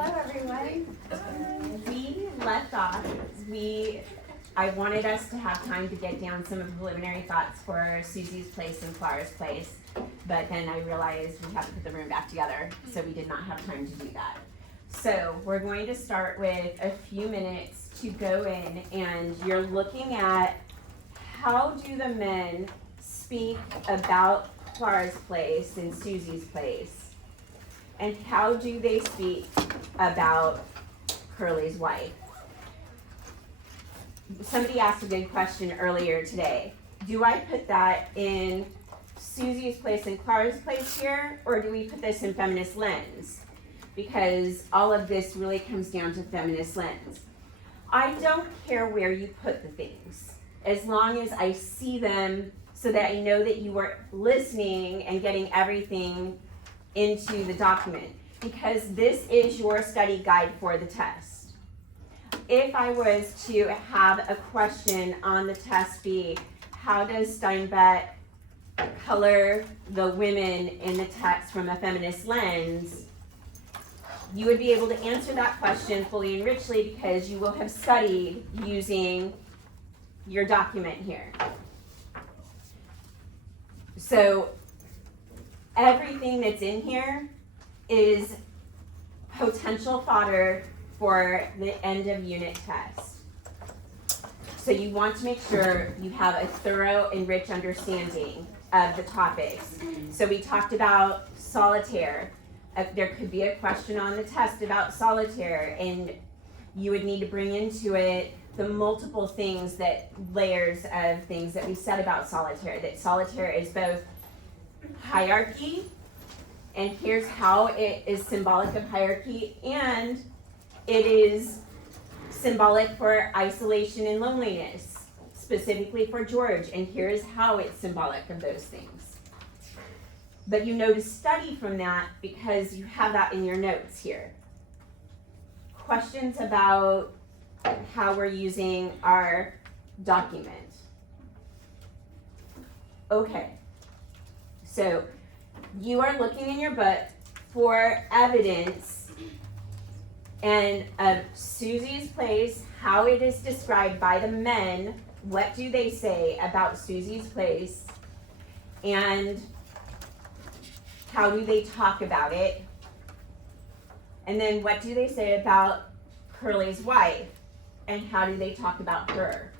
Hello, everyone. We left off. I wanted us to have time to get down some of the preliminary thoughts for Susie's place and Clara's place, but then I realized we had to put the room back together, so we did not have time to do that. So we're going to start with a few minutes to go in, and you're looking at how do the men speak about Clara's place and Susie's place, and how do they speak about Curly's wife? Somebody asked a good question earlier today. Do I put that in Susie's place and Clara's place here, or do we put this in feminist lens? Because all of this really comes down to feminist lens. I don't care where you put the things, as long as I see them so that I know that you are listening and getting everything into the document, because this is your study guide for the test. If I was to have a question on the test be, how does Steinbeck color the women in the text from a feminist lens, you would be able to answer that question fully and richly because you will have studied using your document here. So everything that's in here is potential fodder for the end of unit test. So you want to make sure you have a thorough and rich understanding of the topics. So we talked about solitaire. There could be a question on the test about solitaire, and you would need to bring into it the multiple things layers of things that we said about solitaire. That solitaire is both hierarchy, and here's how it is symbolic of hierarchy, and it is symbolic for isolation and loneliness, specifically for George, and here's how it's symbolic of those things. But you know to study from that because you have that in your notes here. Questions about how we're using our document. Okay, so you are looking in your book for evidence and of Susie's place, how it is described by the men, what do they say about Susie's place, and how do they talk about it, and then what do they say about Curly's wife, and how do they talk about her.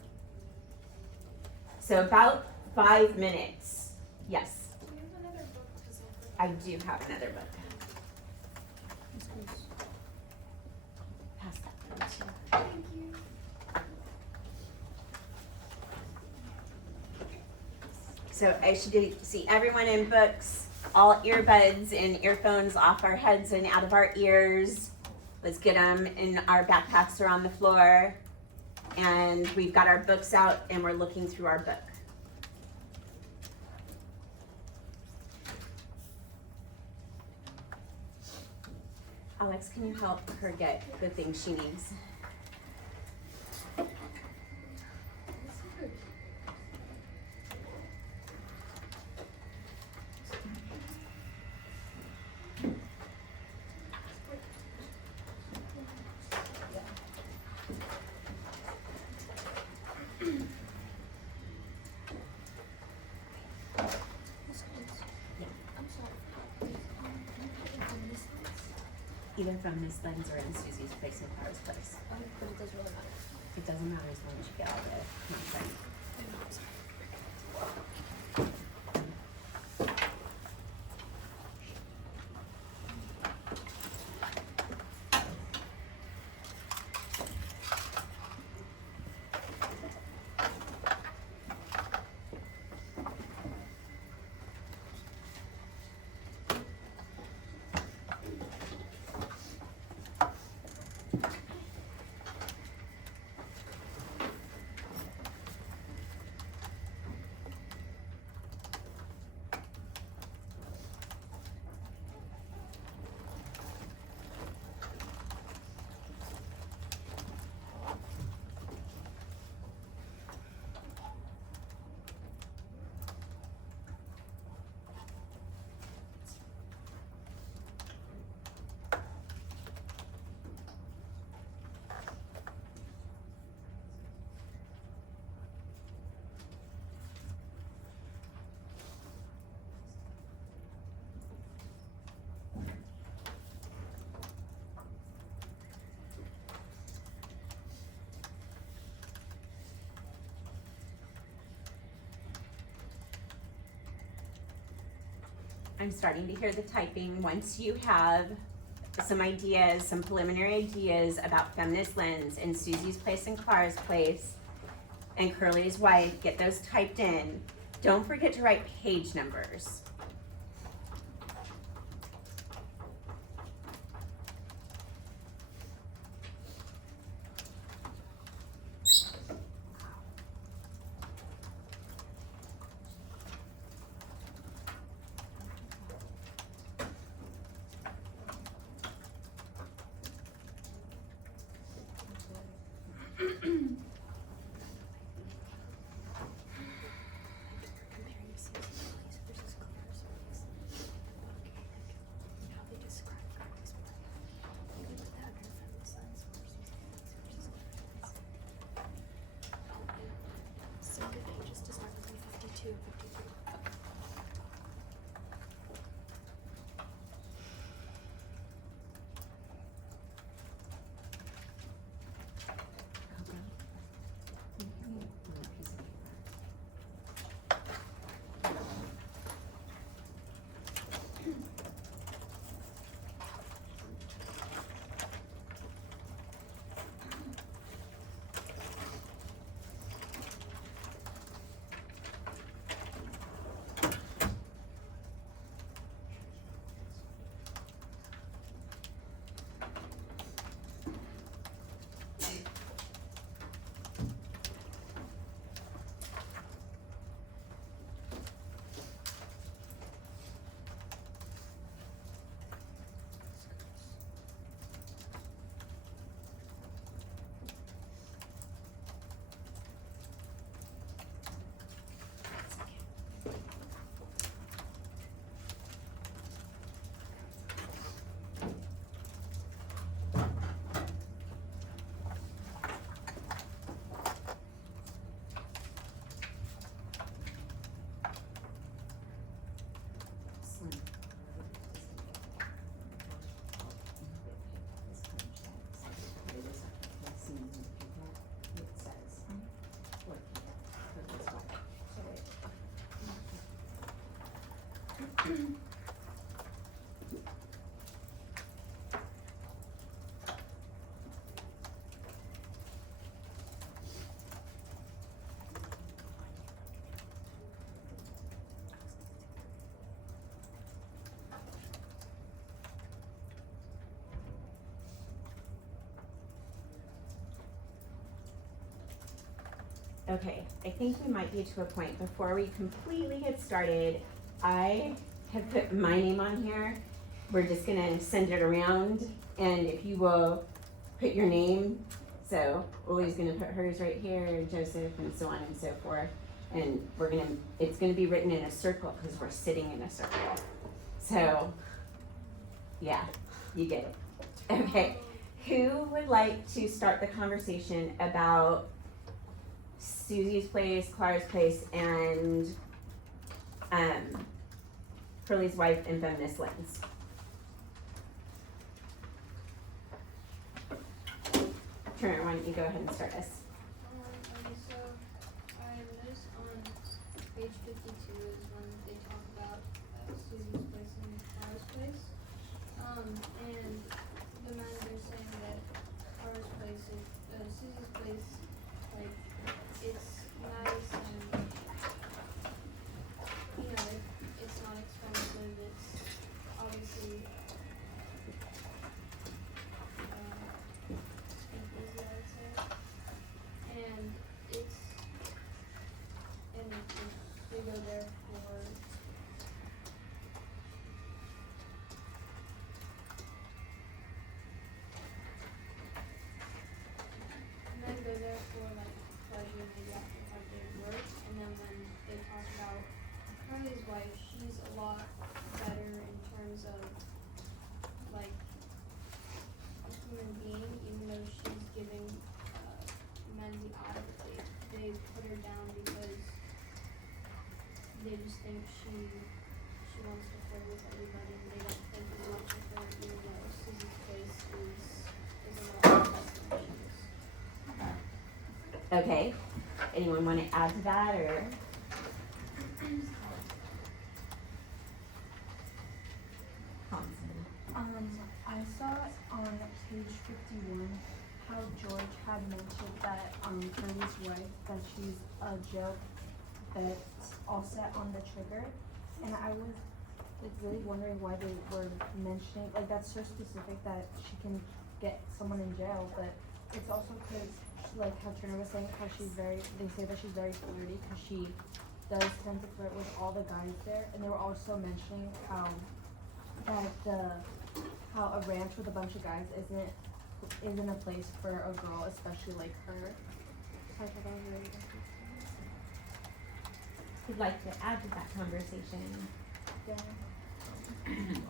So about 5 minutes. Yes? Do you have another book? I do have another book. Pass that one too. Thank you. So I should see everyone in books, all earbuds and earphones off our heads and out of our ears. Let's get them in our backpacks or on the floor. And we've got our books out and we're looking through our book. Alex, can you help her get the things she needs? Either from Miss Lynn's or in Susie's place and Clara's place. But it does really matter. It doesn't matter as long as you get all the content. I'm starting to hear the typing. Once you have some ideas, some preliminary ideas about feminist lens and Susie's place and Clara's place and Curly's wife, get those typed in. Don't forget to write page numbers. Comparing Susie's place versus Clara's place. How they describe Clara's place. You can put that under feminist lens versus Clara's place. So the pages to start with 52 and 53. Okay, I think we might be to a point before we completely get started. I have put my name on here. We're just gonna send it around, and if you will put your name, so Lily's gonna put hers right here, Joseph, and so on and so forth. And it's gonna be written in a circle because we're sitting in a circle. So, yeah, you get it. Okay, who would like to start the conversation about Susie's place, Clara's place, and Curly's wife and feminist lens? Turner, why don't you go ahead and start us? Okay, so I noticed on page 52 is when they talk about Susie's place and Clara's place. And the manager's saying that Clara's place is, Susie's place, like, it's nice and, you know, it's not expensive, it's obviously, speakeasy, I would say. And they go there for like pleasure, maybe after a hard day of work. And then when they talk about Curly's wife, she's a lot better in terms of like a human being, even though she's giving men the eye. They put her down because they just think she wants to flirt with everybody, and they don't think as much of her, even though Susie's place is a lot less than she is. Okay, anyone want to add to that, or? page 51, how George had mentioned that Curly's wife, that she's a joke that's all set on the trigger, and I was like really wondering why they were mentioning, like that's so specific that she can get someone in jail, but it's also because like how Turner was saying, how they say that she's very flirty because she does tend to flirt with all the guys there, and they were also mentioning how a ranch with a bunch of guys isn't a place for a girl, especially like her. So I thought that was really interesting. Who'd like to add to that conversation? Yeah.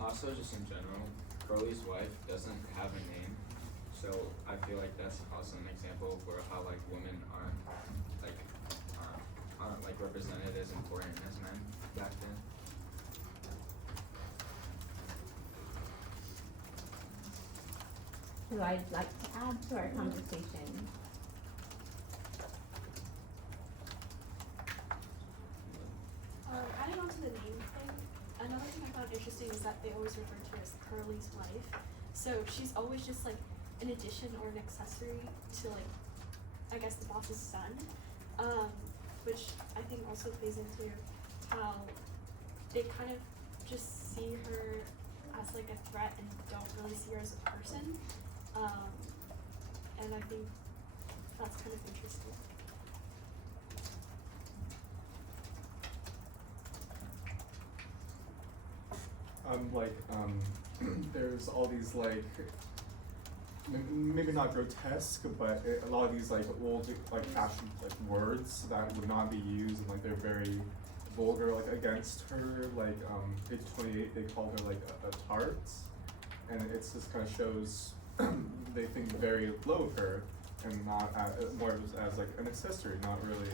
Also, just in general, Curly's wife doesn't have a name, so I feel like that's also an example for how like women aren't represented as important as men back then. Who I'd like to add to our conversation? Adding on to the name thing, another thing I found interesting is that they always refer to her as Curly's wife. So she's always just like an addition or an accessory to like, I guess the boss's son. Which I think also plays into how they kind of just see her as like a threat and don't really see her as a person. And I think that's kind of interesting. There's all these like, maybe not grotesque, but a lot of these like old like fashioned like words that would not be used, and like they're very vulgar like against her. Like page 28, they call her like a tart, and it's just kind of shows they think very low of her, and not more as like an accessory, not really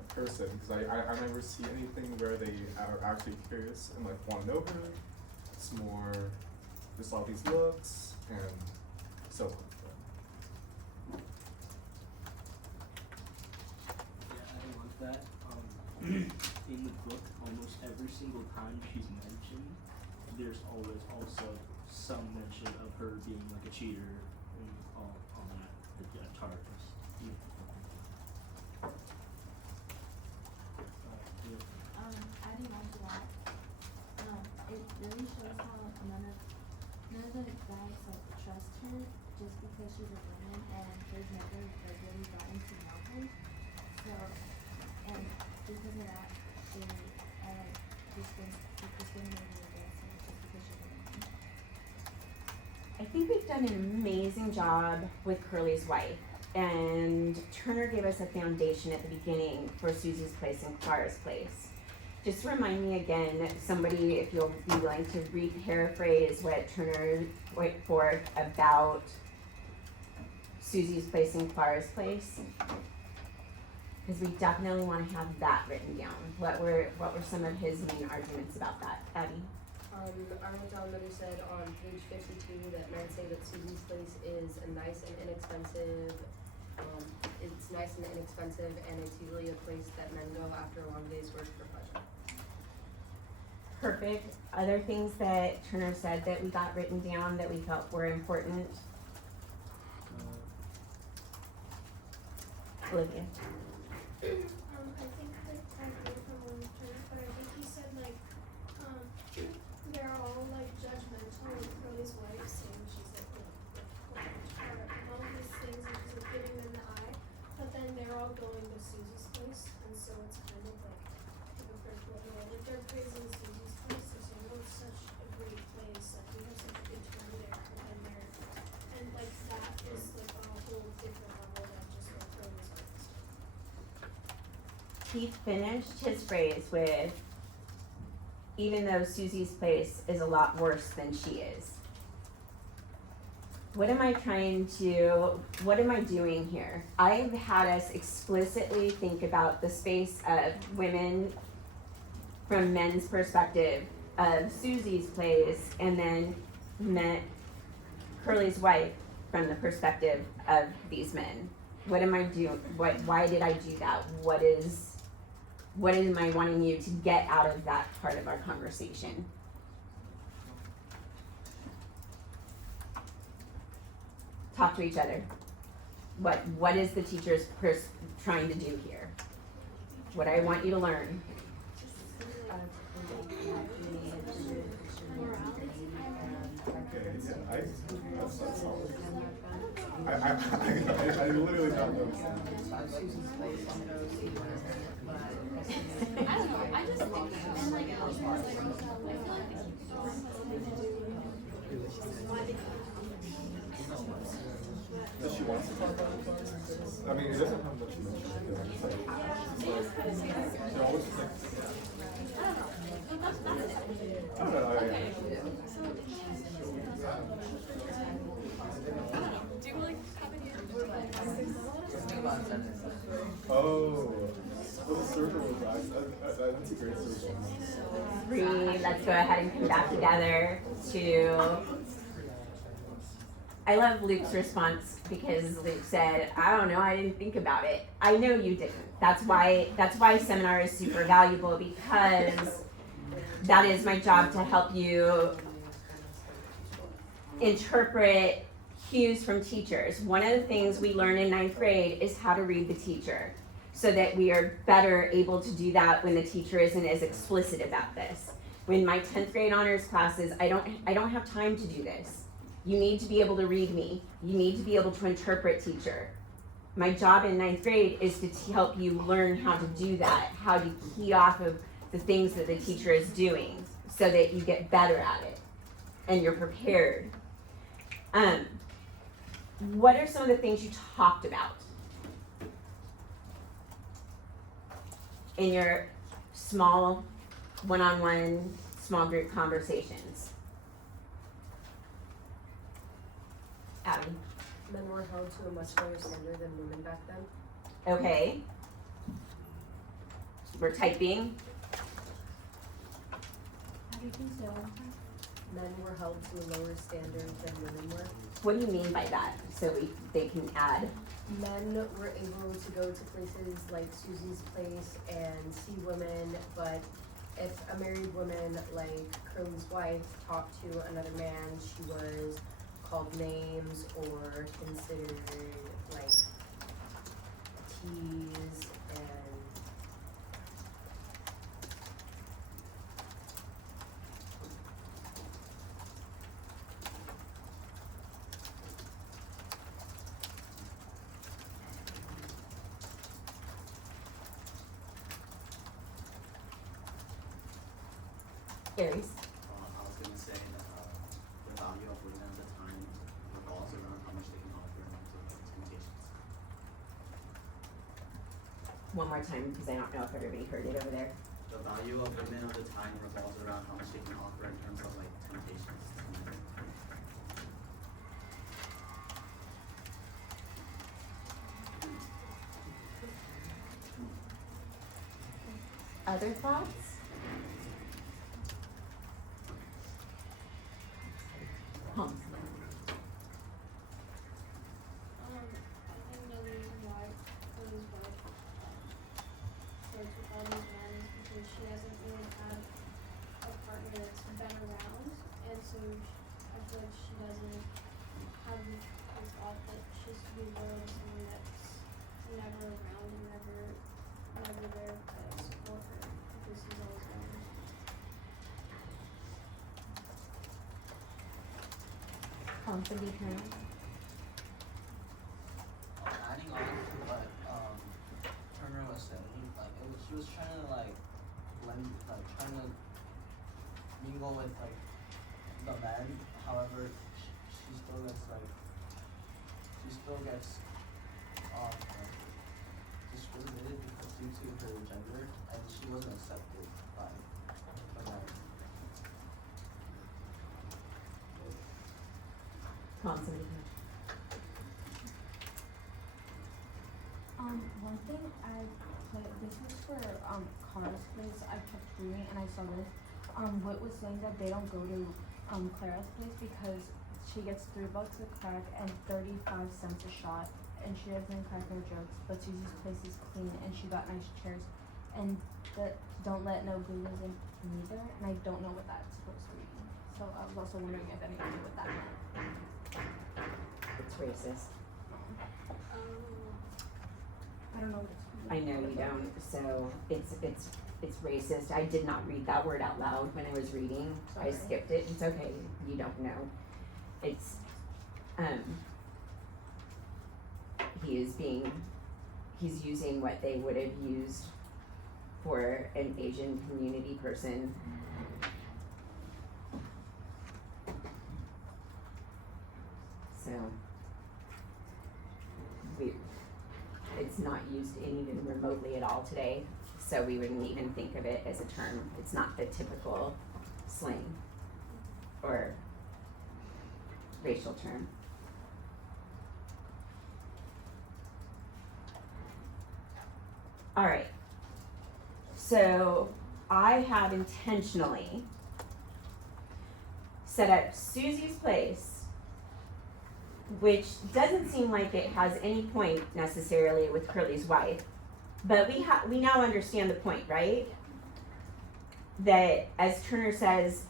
a person. Because I never see anything where they are actually curious and like want to know her. It's more just all these looks and so on. Yeah, I love that. In the book, almost every single time she's mentioned, there's always also some mention of her being like a cheater and all that, the targets. Adding on to that, it really shows how none of the guys like trust her just because she's a woman, and they've never like really gotten to know her. So, and because of that, they are like discriminating against her just because she's a woman. I think we've done an amazing job with Curly's wife, and Turner gave us a foundation at the beginning for Susie's place and Clara's place. Just remind me again, somebody, if you'll be willing to re-paraphrase what Turner went for about Susie's place and Clara's place, because we definitely want to have that written down. What were some of his main arguments about that, Abby? I wrote down that he said on page 52 that men say that Susie's place is nice and inexpensive. It's nice and inexpensive, and it's usually a place that men go after a long day's work for pleasure. Perfect. Other things that Turner said that we got written down that we felt were important? Olivia. I think that I heard from Turner, but I think he said like, they're all like judgmental of Curly's wife, saying she's like, all of these things and she's like giving them the eye, but then they're all going to Susie's place, and so it's kind of like hypocritical. Like they're praising Susie's place, they're saying, oh, it's such a great place, like we have such a good time there, and they're, and like that is like on a whole different level than just like Curly's wife. He finished his phrase with, even though Susie's place is a lot worse than she is. What am I doing here? I've had us explicitly think about the space of women from men's perspective of Susie's place, and then met Curly's wife from the perspective of these men. What am I doing? Why did I do that? What am I wanting you to get out of that part of our conversation? talk to each other. What is the teacher's trying to do here? What I want you to learn. Okay, yeah, that's solid. I literally not noticed that. I don't know. I just think and like I feel like Does she want to talk about it? I mean, it doesn't have much mention of it. It's like, they're always just like, I don't know. do you like have any Oh, what a circle was that? That's a great circle. 3, let's go ahead and come back together. 2. I love Luke's response because Luke said, I don't know, I didn't think about it. I know you didn't. That's why seminar is super valuable, because that is my job, to help you interpret cues from teachers. One of the things we learn in 9th grade is how to read the teacher, so that we are better able to do that when the teacher isn't as explicit about this. When my 10th grade honors classes, I don't have time to do this. You need to be able to read me. You need to be able to interpret teacher. My job in 9th grade is to help you learn how to do that, how to key off of the things that the teacher is doing, so that you get better at it and you're prepared. What are some of the things you talked about in your small one-on-one small group conversations? Abby. Men were held to a much higher standard than women back then. Okay. We're typing. How do you think so? Men were held to a lower standard than women were. What do you mean by that? So they can add. Men were able to go to places like Susie's Place and see women, but if a married woman like Curly's wife talked to another man, she was called names or considered like teased and Aries. I was gonna say that the value of women at the time revolves around how much they can offer in terms of temptations. One more time, because I don't know if everybody heard it over there. The value of women of the time revolves around how much they can offer in terms of like temptations. Other thoughts? I think the reason why Chloe's wife flirts with all these men is because she hasn't really had a partner that's been around, and so I feel like she doesn't have the thought that she's to be loyal to someone that's never around and never there to support her because he's always gone. Somebody turn. Adding on to what Turner was saying, like she was trying to like blend, like trying to mingle with like the men. However, she still gets discriminated because due to her gender, and she wasn't accepted by the men. Come on, somebody turn. One thing I put, this was for Cara's place, I kept reading and I saw this. Whit was saying that they don't go to Clara's place because she gets $3 a crack and 35 cents a shot, and she doesn't crack no jokes, but Susie's place is clean and she got nice chairs, and that don't let no googles in neither, and I don't know what that's supposed to mean. So I was also wondering if anyone knew what that meant. The racist. I don't know what I know you don't, so it's racist. I did not read that word out loud when I was reading. I Sorry. skipped it. It's okay. You don't know. It's he's using what they would have used for an Asian community person. So it's not used even remotely at all today, so we wouldn't even think of it as a term. It's not the typical slang or racial term. All right, so I have intentionally set up Susie's Place, which doesn't seem like it has any point necessarily with Curly's wife, but we now understand the point, right? That, as Turner says,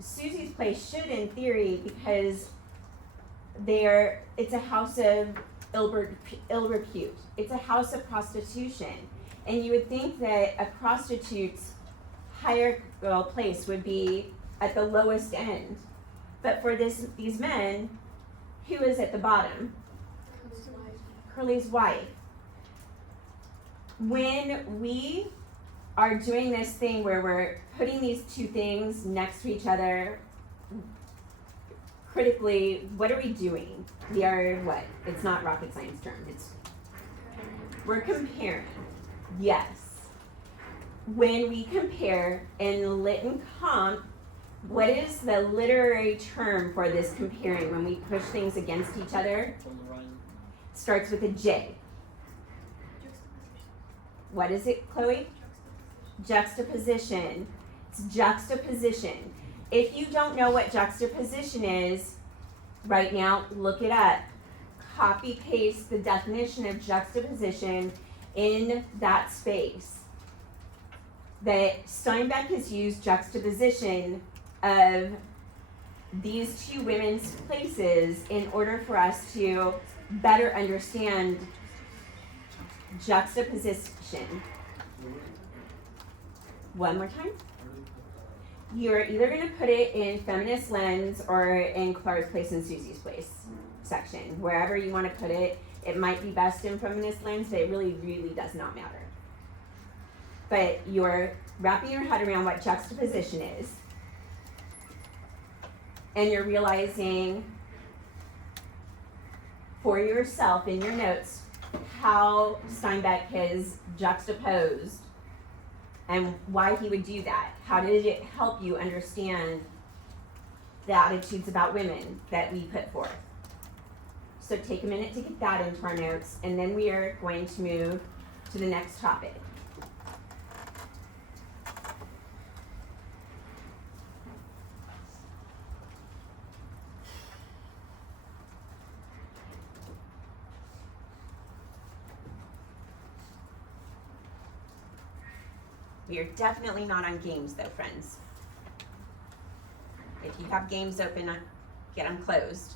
Susie's Place should, in theory, because it's a house of ill repute. It's a house of prostitution. And you would think that a prostitute's hierarchical place would be at the lowest end. But for these men, who is at the bottom? Curly's wife. When we are doing this thing where we're putting these two things next to each other, critically, what are we doing? We are what? It's not rocket science term. We're comparing. Yes. When we compare in lit and comp, what is the literary term for this comparing when we push things against each other? Starts with a J. What is it, Chloe? Juxtaposition. It's juxtaposition. If you don't know what juxtaposition is, right now, look it up. Copy paste the definition of juxtaposition in that space. That Steinbeck has used juxtaposition of these two women's places in order for us to better understand juxtaposition. One more time. You're either going to put it in feminist lens or in Clara's Place and Susie's Place section. Wherever you want to put it, it might be best in feminist lens, but it really, really does not matter. But you're wrapping your head around what juxtaposition is, and you're realizing for yourself in your notes how Steinbeck has juxtaposed and why he would do that. How did it help you understand the attitudes about women that we put forth? So take a minute to get that into our notes, and then we are going to move to the next topic. We are definitely not on games though, friends. If you have games open, get them closed.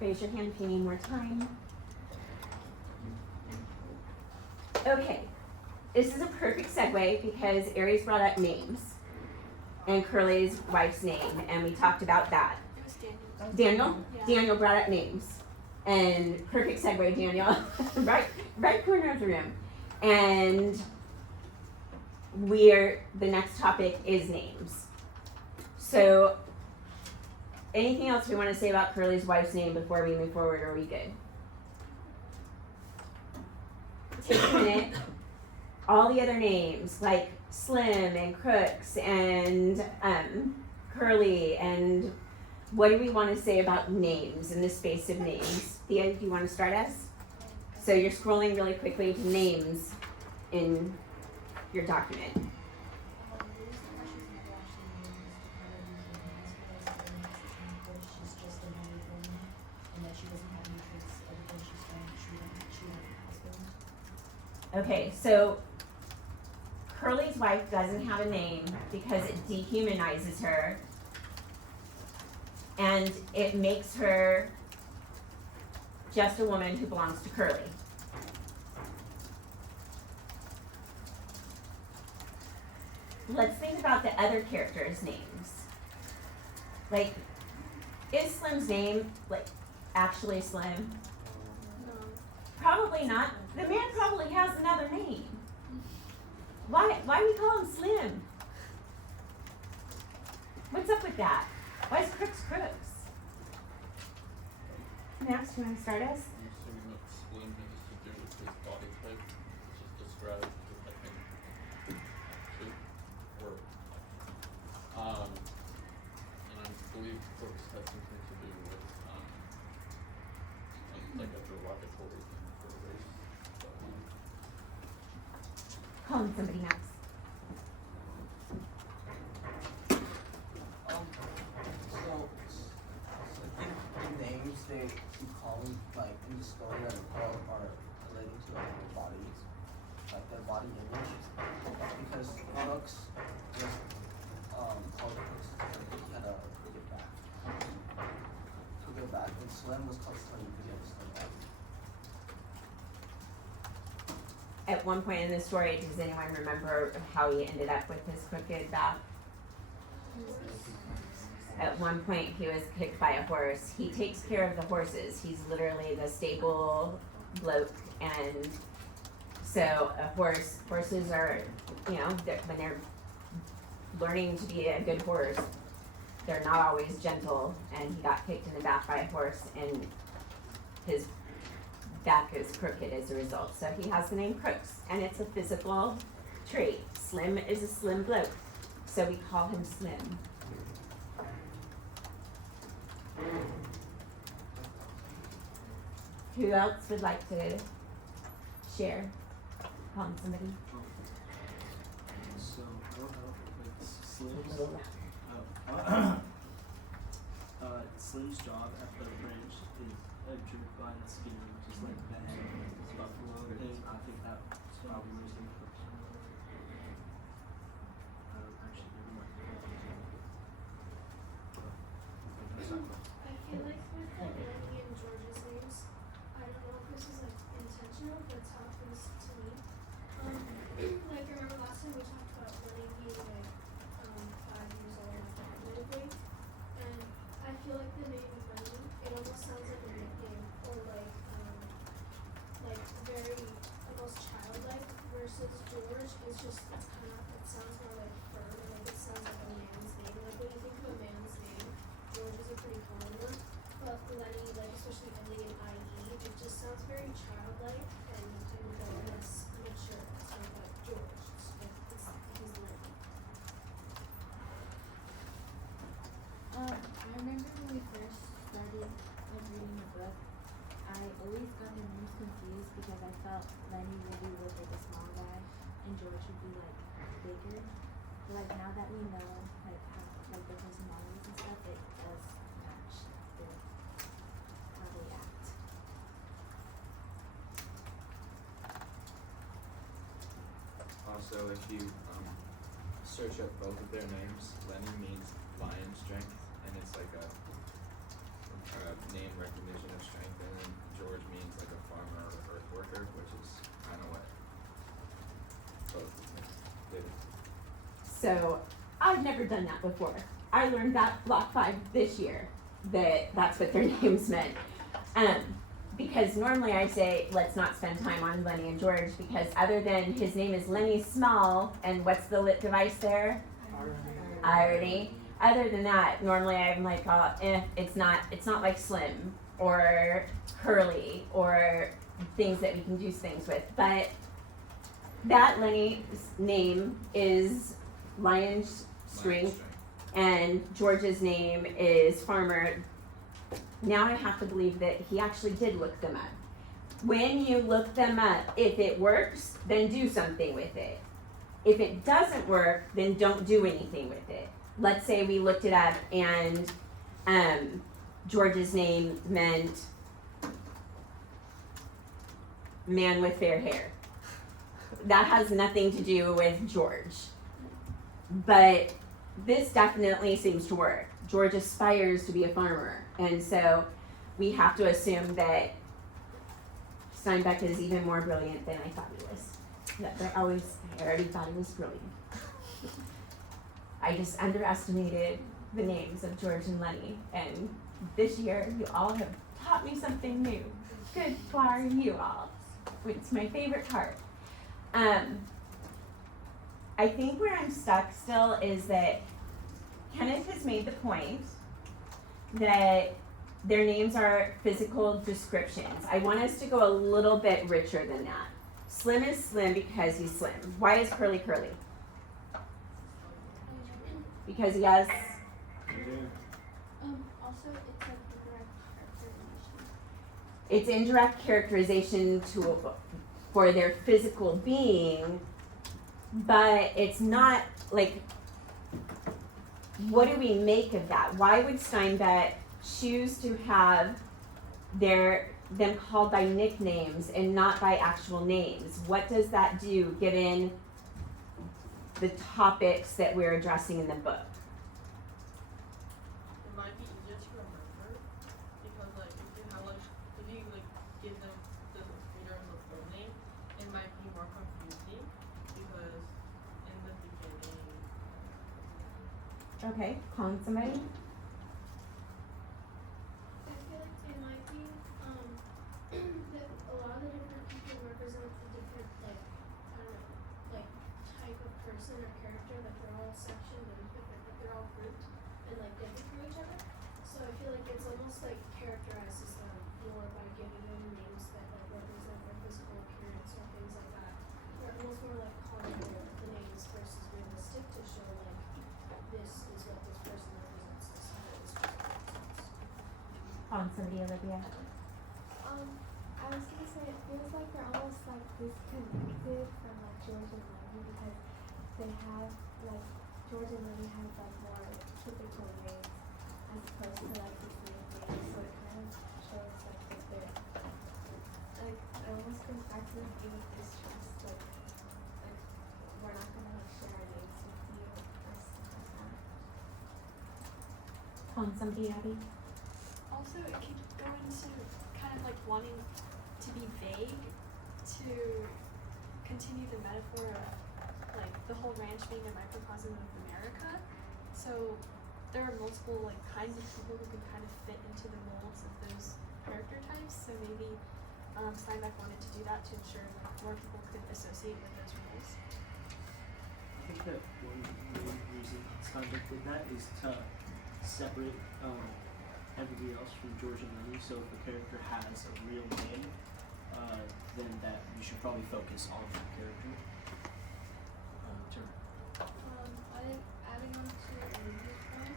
Raise your hand if you need more time. Okay, this is a perfect segue because Aries brought up names and Curly's wife's name, and we talked about that. It was Daniel. Daniel? Yeah. Daniel brought up names. And perfect segue, Daniel. right corner of the room. And the next topic is names. So anything else we want to say about Curly's wife's name before we move forward? Are we good? Take a minute. All the other names like Slim and Crooks and Curly, and what do we want to say about names in the space of names? Thea, do you want to start us? So you're scrolling really quickly to names in your document. The reason why she's never actually named is to kind of use the names because she's just a married woman and that she doesn't have any traits other than she's trying to she has a husband. Okay, so Curly's wife doesn't have a name because it dehumanizes her and it makes her just a woman who belongs to Curly. Let's think about the other characters' names. Like, is Slim's name like actually Slim? No. Probably not. The man probably has another name. Why we call him Slim? What's up with that? Why is Crooks Crooks? Max, you want to start us? I'm assuming that Slim has to do with his body type, which is described as I think shape or and I believe Crooks has something to do with like a derogatory thing for race. Call him somebody else. So I think the names they keep calling, like in the story that are called are relating to like their bodies, like their body image. Because Crooks was called Crooks because he had a crooked back. And Slim was called Slim because he had a slim back. At one point in the story, does anyone remember how he ended up with his crooked back? At one point, he was kicked by a horse. He takes care of the horses. He's literally the stable bloke, and so horses are, when they're learning to be a good horse, they're not always gentle, and he got kicked in the back by a horse, and his back is crooked as a result. So he has the name Crooks, and it's a physical trait. Slim is a slim bloke, so we call him Slim. Who else would like to share? Call him somebody. So I don't know if it's Slim's. Slim's job at the ranch is a jerk line skinner, just like that buffalo thing. I think that's probably where his name comes from. Actually, never mind. I feel like with the Lenny and George's names, I don't know if this is like intentional, but it's how it feels to me. Like I remember last time we talked about Lenny being like 5 years old and cognitively, and I feel like the name Lenny, it almost sounds like a nickname or like very almost childlike, versus George is just it sounds more like firm and like it sounds like a man's name. Like when you think of a man's name, George is a pretty common one, but Lenny, like especially ending in IE, it just sounds very childlike and that's immature. It sounds like George. He's Lenny. I remember when we first started reading the book, I always got their names confused because I felt Lenny really was like a small guy and George would be like bigger. But like now that we know like how like their personalities and stuff, it does match how they act. Also, if you search up both of their names, Lenny means lion strength, and it's like a name recognition of strength, and then George means like a farmer or earth worker, which is kind of what both did. So I've never done that before. I learned that block 5 this year, that's what their names meant. Because normally I say, let's not spend time on Lenny and George, because other than his name is Lenny Small, and what's the lit device there? Irony. other than that, normally I'm like, it's not like Slim or Curly or things that we can do things with. But that Lenny's name is Lion's Strength, and George's name is Farmer. Now I have to believe that he actually did look them up. When you look them up, if it works, then do something with it. If it doesn't work, then don't do anything with it. Let's say we looked it up and George's name meant man with fair hair. That has nothing to do with George. But this definitely seems to work. George aspires to be a farmer, and so we have to assume that Steinbeck is even more brilliant than I thought he was. I already thought he was brilliant. I just underestimated the names of George and Lenny, and this year you all have taught me something new. Good for you all. It's my favorite part. I think where I'm stuck still is that Kenneth has made the point that their names are physical descriptions. I want us to go a little bit richer than that. Slim is Slim because he's slim. Why is Curly Curly? Because he has... Also, it's like indirect characterization. It's indirect characterization for their physical being, but it's not like, what do we make of that? Why would Steinbeck choose to have them called by nicknames and not by actual names? What does that do given the topics that we're addressing in the book? It might be easier to remember because like if you give them the readers a full name, it might be more confusing because in the beginning. Okay, calling somebody? I feel like it might be that a lot of the different people represent a different I don't know, type of person or character. Like they're all sectioned and different, but they're all grouped and different from each other. So I feel like it's almost characterizes them more by giving them names that represent their physical appearance or things like that. They're almost more calling the names versus realistic to show this is what this person represents. This is what this person represents. Calling somebody, Olivia. I was gonna say it feels like they're almost disconnected from George and Lenny because they have George and Lenny have more typical names as opposed to these new names, so it kind of shows that they're it almost goes back to the theme of distrust, we're not gonna share our names with you or stuff like that. Calling somebody, Abby. Also, it could go into kind of wanting to be vague to continue the metaphor of the whole ranch being a microcosm of America. So there are multiple kinds of people who can kind of fit into the molds of those character types. So maybe Steinbeck wanted to do that to ensure more people could associate with those roles. I think that one main reason Steinbeck did that is to separate everybody else from George and Lenny. So if a character has a real name, then that you should probably focus on that character. I think adding on to Olivia's point,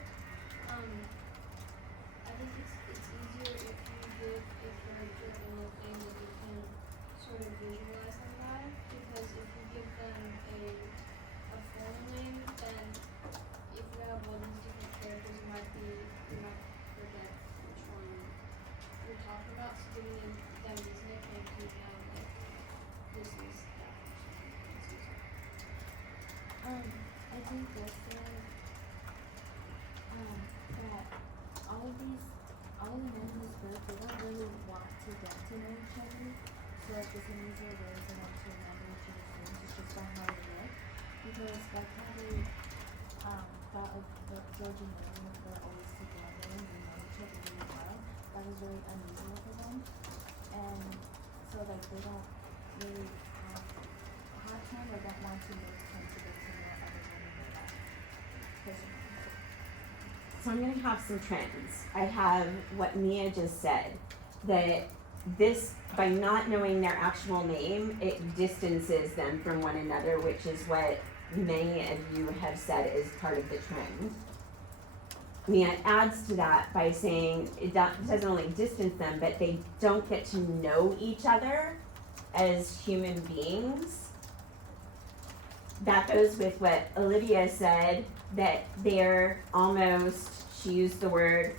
I think it's easier if you give a character a nickname that you can sort of visualize them by, because if you give them a full name, then if you have all these different characters, you might forget which one you're talking about. So giving them these nicknames, you know, this is that person. I think just that all of the men in this book, they don't really want to get to know each other. So this an easier way for them to remember each other's names is just by how they look. Because how they thought of George and Lenny, if they're always together and they know each other really well, that was really unusual for them. And so they don't really have time or don't want to make time to get to know other women in that personal. So I'm gonna have some trends. I have what Mia just said, that this, by not knowing their actual name, it distances them from one another, which is what many of you have said is part of the trend. Mia adds to that by saying it doesn't only distance them, but they don't get to know each other as human beings. That goes with what Olivia said, that they're almost, she used the word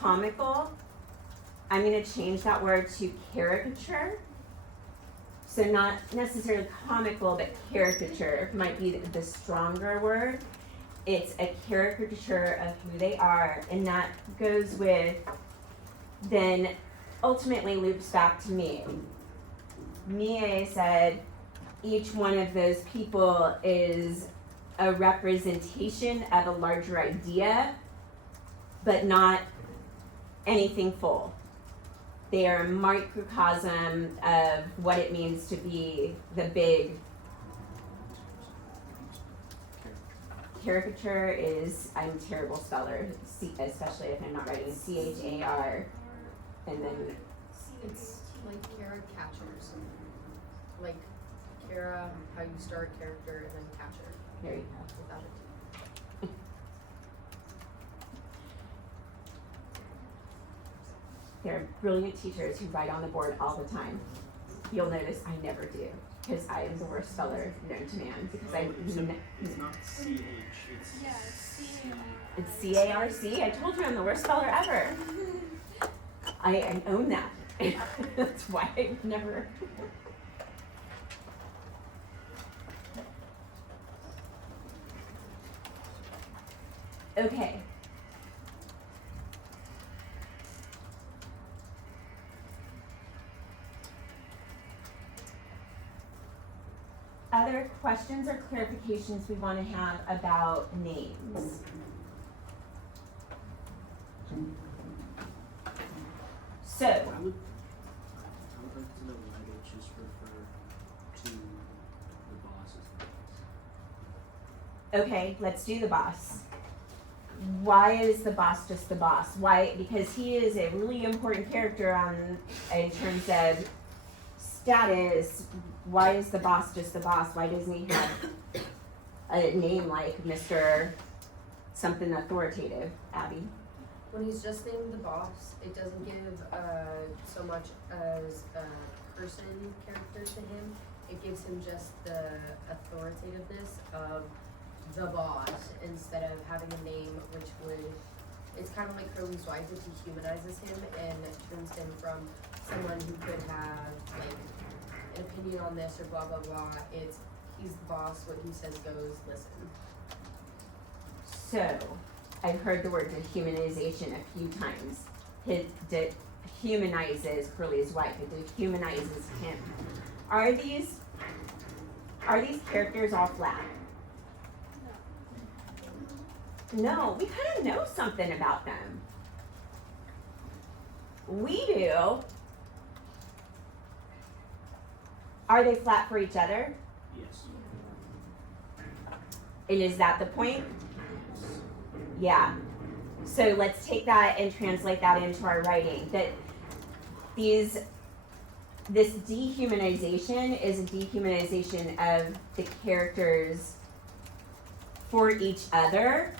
comical. I'm going to change that word to caricature. So not necessarily comical, but caricature might be the stronger word. It's a caricature of who they are, and that goes with, then ultimately loops back to me. Mie said each one of those people is a representation of a larger idea, but not anything full. They are a microcosm of what it means to be the big. Caricature is, I'm a terrible speller, especially if I'm not writing C-H-A-R, and then It's like caricatures. Like Kara, how you start character, and then catcher. there you go. Without a T. They're brilliant teachers who write on the board all the time. You'll notice I never do, because I am the worst speller known to man, because It's not C-H, it's. Yeah, it's C-A-R. It's C-A-R-C. I told you I'm the worst speller ever. I own that. That's why I never. Okay. Other questions or clarifications we want to have about names? So, I would like to know why they just refer to the boss as the boss. okay, let's do the boss. Why is the boss just the boss? Why? Because he is a really important character in terms of status. Why is the boss just the boss? Why doesn't he have a name like Mr. something authoritative? Abby? When he's just named the boss, it doesn't give so much as a person character to him. It gives him just the authoritativeness of the boss instead of having a name which would, it's kind of like Curly's wife, it dehumanizes him and turns him from someone who could have like an opinion on this or blah blah blah. It's he's the boss, what he says goes, listen. So, I've heard the word dehumanization a few times. It dehumanizes Curly's wife. It dehumanizes him. Are these characters all flat? No, we kind of know something about them. We do. Are they flat for each other? Yes. And is that the point? Yeah. So let's take that and translate that into our writing. That this dehumanization is a dehumanization of the characters for each other.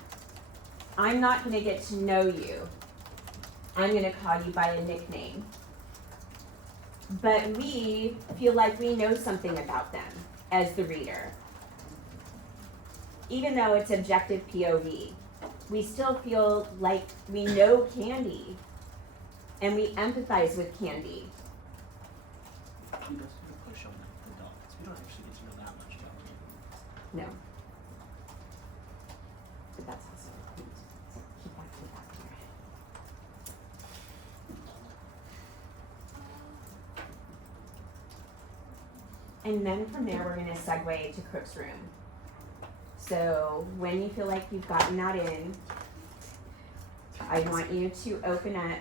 I'm not going to get to know you. I'm going to call you by a nickname. But we feel like we know something about them as the reader. Even though it's objective POV, we still feel like we know Candy and we empathize with Candy. He doesn't push on the dots. We don't actually get to know that much about him. No. But that's also keep that to back here. And then from there, we're going to segue to Crook's room. So when you feel like you've gotten that in, I want you to open up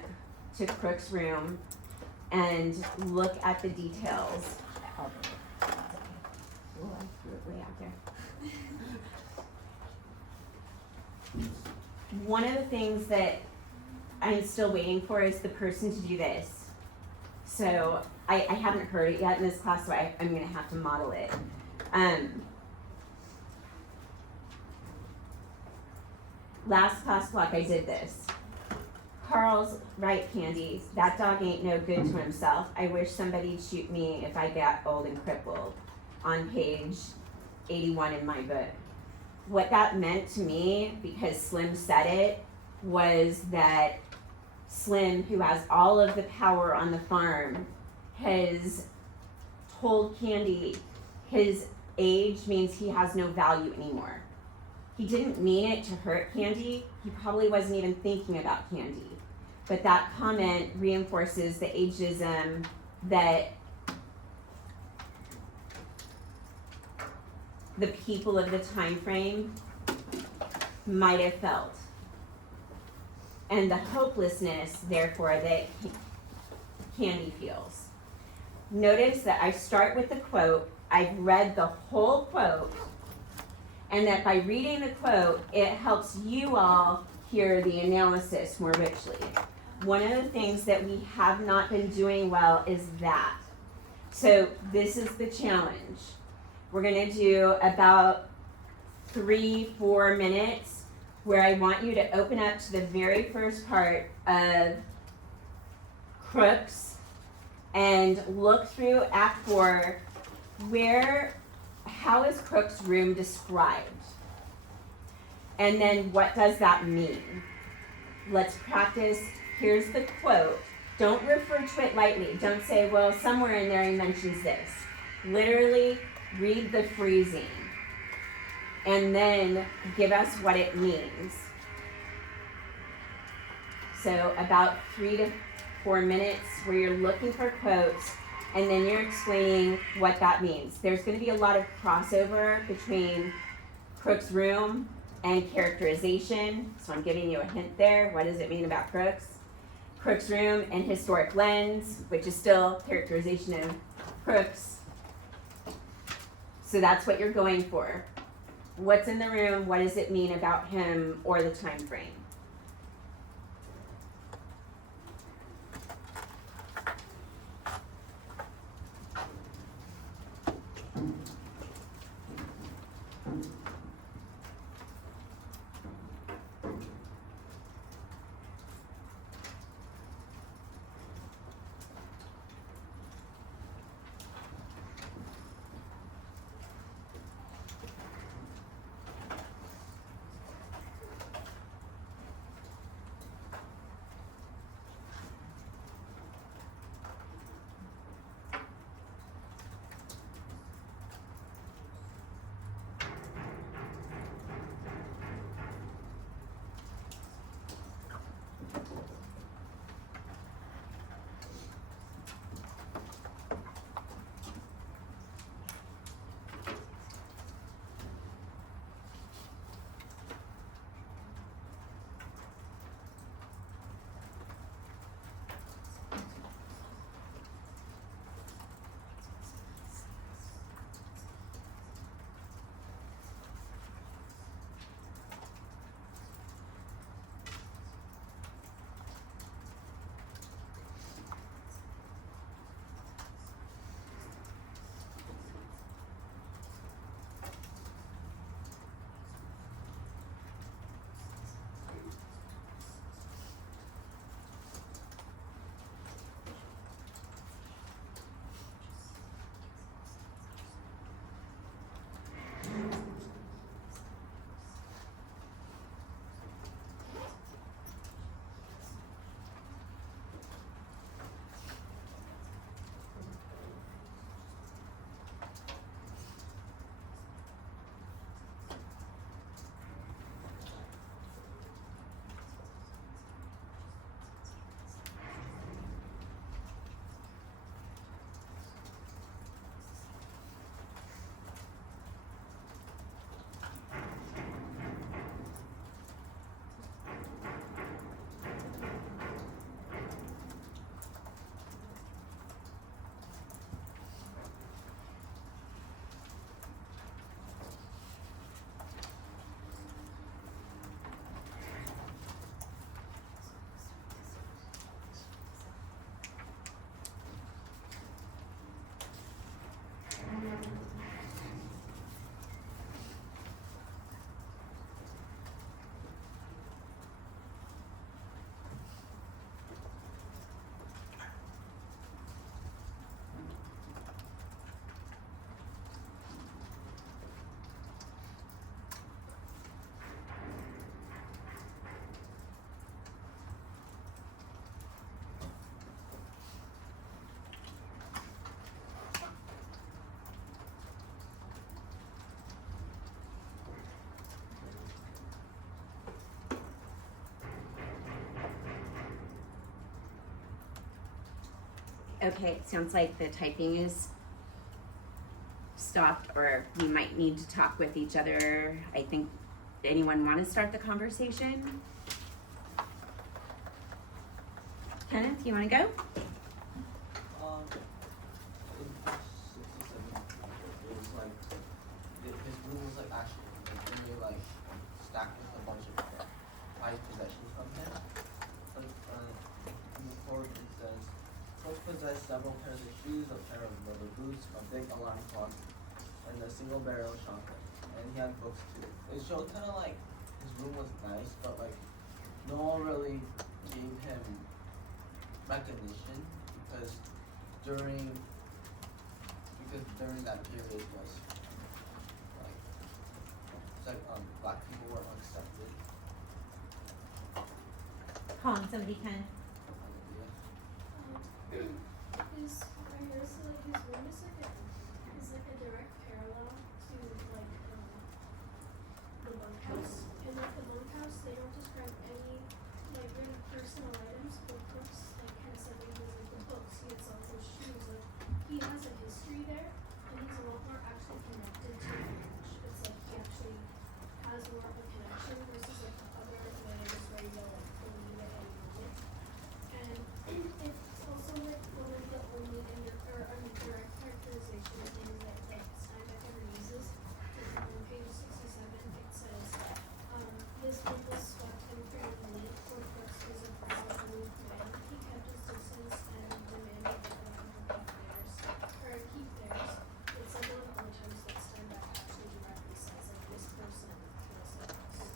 to Crook's room and look at the details. Oh, ooh, I threw it way out there. one of the things that I'm still waiting for is the person to do this. So I haven't heard it yet in this class, so I'm gonna have to model it. Last class block I did this. Carl's right, Candy. That dog ain't no good to himself. I wish somebody'd shoot me if I got old and crippled. On page 81 in my book. What that meant to me, because Slim said it, was that Slim, who has all of the power on the farm, has told Candy his age means he has no value anymore. He didn't mean it to hurt Candy. He probably wasn't even thinking about Candy. But that comment reinforces the ageism that the people of the time frame might have felt. And the hopelessness, therefore, that Candy feels. Notice that I start with the quote, I've read the whole quote, and that by reading the quote, it helps you all hear the analysis more richly. One of the things that we have not been doing well is that. So this is the challenge. We're gonna do about 3-4 minutes where I want you to open up to the very first part of Crooks and look through Act 4 how is Crook's room described? And then what does that mean? Let's practice. Here's the quote. Don't refer to it lightly. Don't say, well, somewhere in there he mentions this. Literally read the phrasing and then give us what it means. So about 3 to 4 minutes where you're looking for quotes and then you're explaining what that means. There's going to be a lot of crossover between Crook's room and characterization. So I'm giving you a hint there. What does it mean about Crooks? Crook's room and historic lens, which is still characterization of Crooks. So that's what you're going for. What's in the room? What does it mean about him or the time frame? Okay, it sounds like the typing is stopped, or we might need to talk with each other. I think, anyone want to start the conversation? Kenneth, you want to go? In page 67, it was like, his room was like actually really like stacked with a bunch of prized possessions from him. But in the quote it says, "Coach possessed several pairs of shoes, a pair of leather boots, a big alarm clock, and a single barrel shotgun. And he had books too." It showed kind of like his room was nice, but like no one really gave him recognition because during that period was like it's like black people were accepted. Call on somebody, Ken. His right here, so like his room is like a direct parallel to like the bunkhouse. And like the bunkhouse, they don't describe any like really personal items, but books, like Ken said, he has like the books, he has all those shoes, like he has a history there, and he's a lot more actually connected to the village. It's like he actually has more of a connection versus like the other layers where you like believe it and know it. And it's also like one of the only direct characterization things that like Steinbeck ever uses. Like on page 67, it says, "This book was swept and fairly neat, for Crooks was a proud, aloof man. He kept his distance and demanded that other people keep theirs." It's like one of the only times that Steinbeck actually directly says like this person feels like this.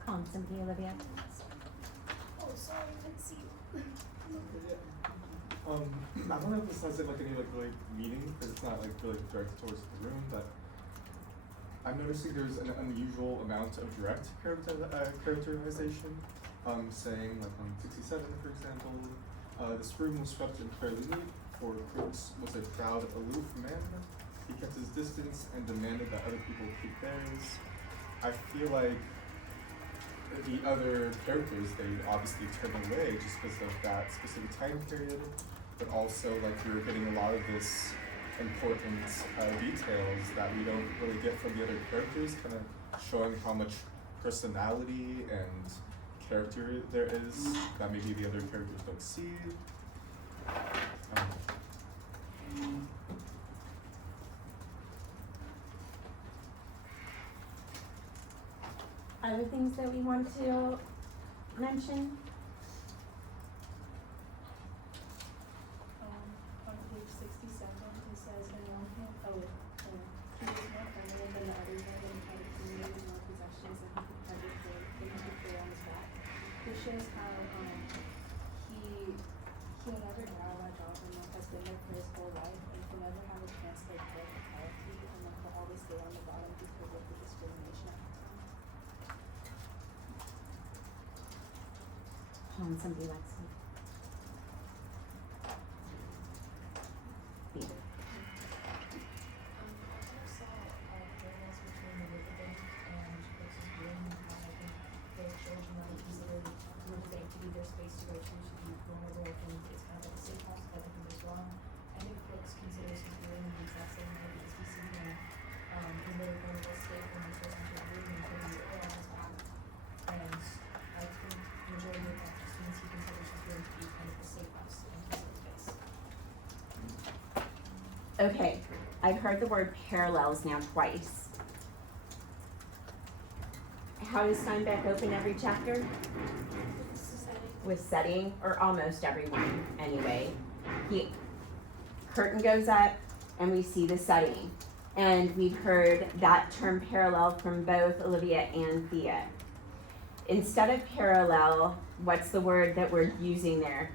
Call on somebody, Olivia. Oh, sorry, I couldn't see you. I don't know if this has like any like really meaning because it's not like really directed towards the room, but I'm noticing there's an unusual amount of direct characterization. Saying like on 67, for example, this room was swept and fairly neat, for Crooks was a proud, aloof man. He kept his distance and demanded that other people keep theirs. I feel like the other characters, they obviously turn away just because of that specific time period, but also like you're getting a lot of this important details that we don't really get from the other characters, kind of showing how much personality and character there is that maybe the other characters don't see. Other things that we want to mention? On page 67, he says, "And on him, he was more feminine than the others, and had accumulated more possessions than he could ever carry on his back." This shows how he will never get out of that job and like has been there for his whole life and can never have a chance to like build a hierarchy and like will always stay on the bottom because of the discrimination at the time. Call on somebody, Lexi. Peter. I kind of saw parallels between the riverbank and Crooks's room, how I think both children might consider the riverbank to be their space to go to be vulnerable, and it's kind of like a safe house, but I think it's wrong. I think Crooks considers his room the exact same way as we see him in the vulnerable state when he goes into a room and putting the oil on his back. And I think the majority of that just means he considers his room to be kind of a safe house and his safe space. Okay, I've heard the word parallels now twice. How does Steinbeck open every chapter? With setting, or almost every one anyway. Curtain goes up and we see the setting. And we've heard that term parallel from both Olivia and Thea. Instead of parallel, what's the word that we're using there?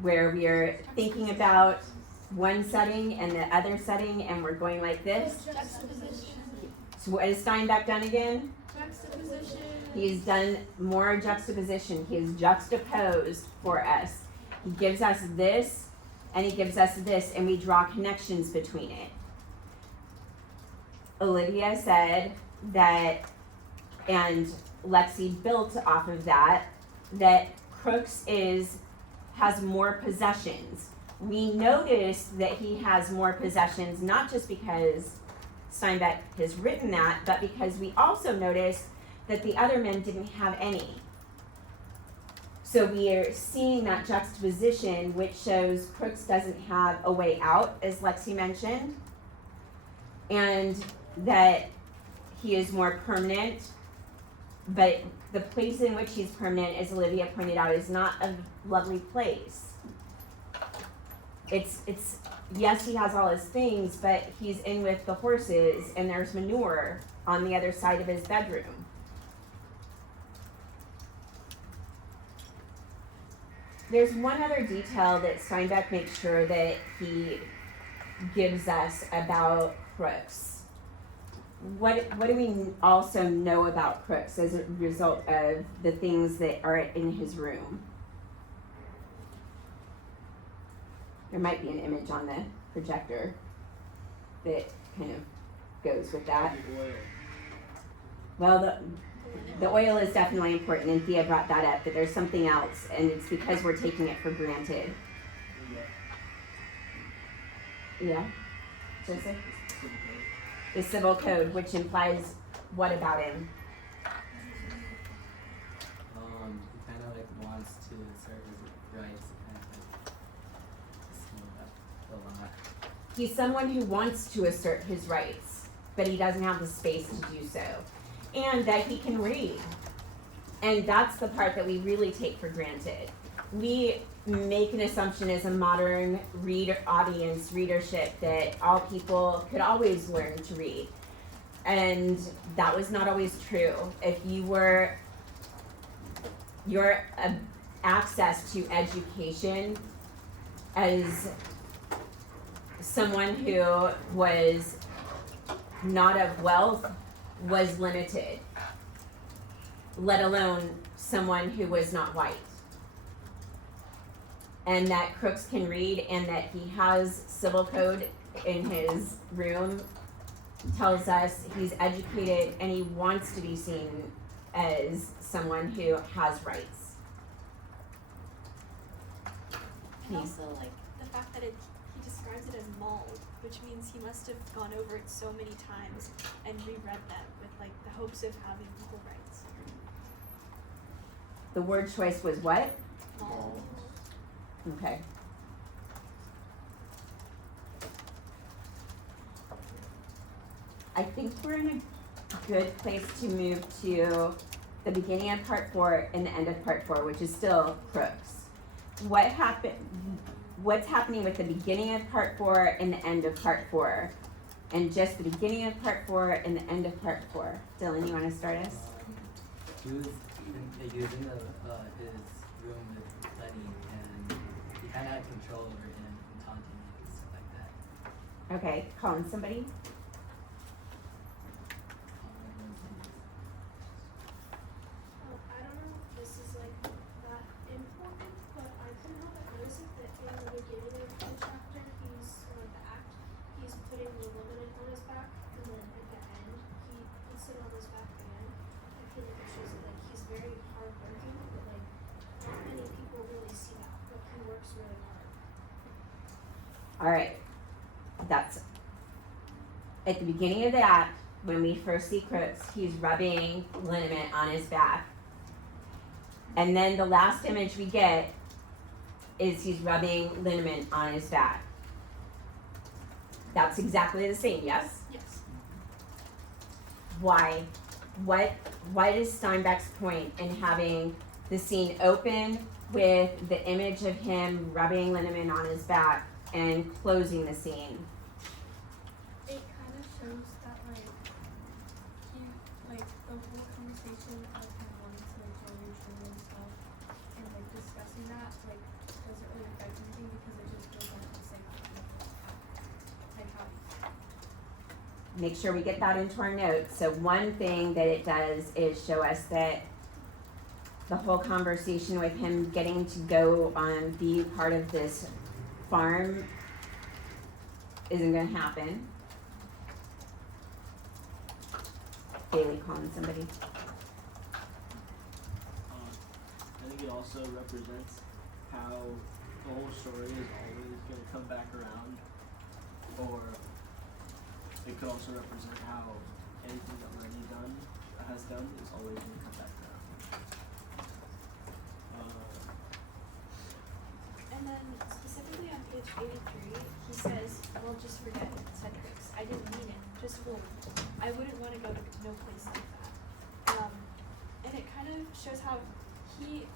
Where we are thinking about one setting and the other setting and we're going like this. Juxtaposition. So what has Steinbeck done again? Juxtaposition. He's done more juxtaposition. He has juxtaposed for us. He gives us this and he gives us this and we draw connections between it. Olivia said that, and Lexi built off of that Crooks has more possessions. We noticed that he has more possessions, not just because Steinbeck has written that, but because we also noticed that the other men didn't have any. So we are seeing that juxtaposition, which shows Crooks doesn't have a way out, as Lexi mentioned, and that he is more permanent, but the place in which he's permanent, as Olivia pointed out, is not a lovely place. It's yes, he has all his things, but he's in with the horses, and there's manure on the other side of his bedroom. There's one other detail that Steinbeck makes sure that he gives us about Crooks. What do we also know about Crooks as a result of the things that are in his room? There might be an image on the projector that kind of goes with that. Well, the oil is definitely important, and Thea brought that up, but there's something else, and it's because we're taking it for granted. Yeah? Joseph? The civil code, which implies what about him? He kind of like wants to assert his rights, kind of like a lot. He's someone who wants to assert his rights, but he doesn't have the space to do so. And that he can read. And that's the part that we really take for granted. We make an assumption as a modern readership that all people could always learn to read. And that was not always true. If your access to education as someone who was not of wealth was limited, let alone someone who was not white. And that Crooks can read and that he has civil code in his room tells us he's educated and he wants to be seen as someone who has rights. And also, like, the fact that he describes it as mauled, which means he must have gone over it so many times and reread them with, like, the hopes of having equal rights. The word choice was what? Mauled. Okay. I think we're in a good place to move to the beginning of part 4 and the end of part 4, which is still Crooks. What's happening with the beginning of part 4 and the end of part 4? And just the beginning of part 4 and the end of part 4. Dylan, you want to start us? He was in his room with Lenny, and he kind of had control over him and taunting him and stuff like that. Okay, calling somebody? I don't know if this is like that important, but I couldn't help but notice it that in the beginning of the chapter, the act, he's putting the woman on his back, and then at the end, he puts it on his back again. I feel like it shows that like he's very hardworking, but like not many people really see that, but he works really hard. All right, that's at the beginning of the act. When we first see Crooks, he's rubbing liniment on his back, and then the last image we get is he's rubbing liniment on his back. That's exactly the same, yes? Yes. Why? What is Steinbeck's point in having the scene open with the image of him rubbing liniment on his back and closing the scene? It kind of shows that like the whole conversation of him wanting to like join your training and stuff and like discussing that like doesn't really affect anything because it just goes on to the same like how Make sure we get that into our notes. So one thing that it does is show us that the whole conversation with him getting to go on be part of this farm isn't going to happen. Haley calling somebody. I think it also represents how the whole story is always going to come back around, or it could also represent how anything that Lenny has done is always going to come back around. And then specifically on page 83, he says, well, just forget it, Cedric's. I didn't mean it, just roll. I wouldn't want to go to no place like that. And it kind of shows how he